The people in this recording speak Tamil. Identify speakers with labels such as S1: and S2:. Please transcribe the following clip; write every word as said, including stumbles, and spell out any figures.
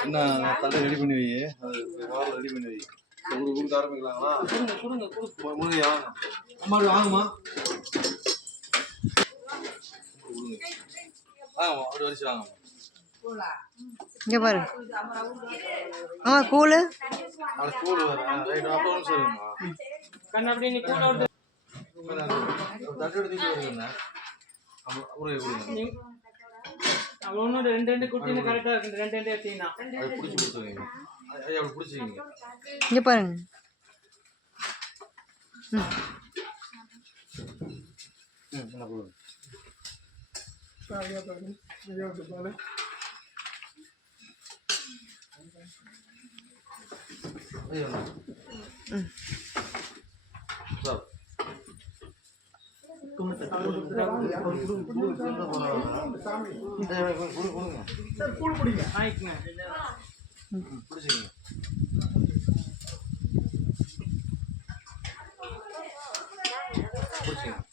S1: என்ன தடை ரெடி பண்ணி வை, அது காரில் ரெடி பண்ணி வை. உங்களுக்கு கொடுக்க ஆரம்பிக்கலாங்களா? கொடுங்க கொடுங்க கொடுங்க முருகையா அம்மா வாங்கம்மா. வாங்கம்மா அப்படி வரிச்சு வாங்கம்மா.
S2: இங்கே பாரு. ஆ கூழு
S1: அது கூழ் வரேன் ரைட். அப்புறம் ஒன்று சொல்லுங்கம்மா
S3: கண்ணு அப்படி நீ கூழ விட்டு
S1: தட்டு எடுத்துட்டு வருங்கண்ணா. முருகை கொடுங்க.
S3: அவ்வளோ ஒன்று ரெண்டு ரெண்டு குட்டின்னு கரெக்டாக இருக்கு. ரெண்டு ரெண்டு எடுத்தீங்கன்னா
S1: அது பிடிச்சி கொடுத்துருவீங்க. ஐயா அப்படி பிடிச்சிக்கிங்க.
S2: இங்கே பாருங்க. ம்
S1: ம் என்ன கொடுங்க.
S3: ஐயா பாருங்க ஐயா விட்டு பாரு.
S1: ஐயா
S2: ம்
S1: சார்
S3: ஆயிக்குங்க
S1: பிடிச்சிங்க. பிடிச்சிங்க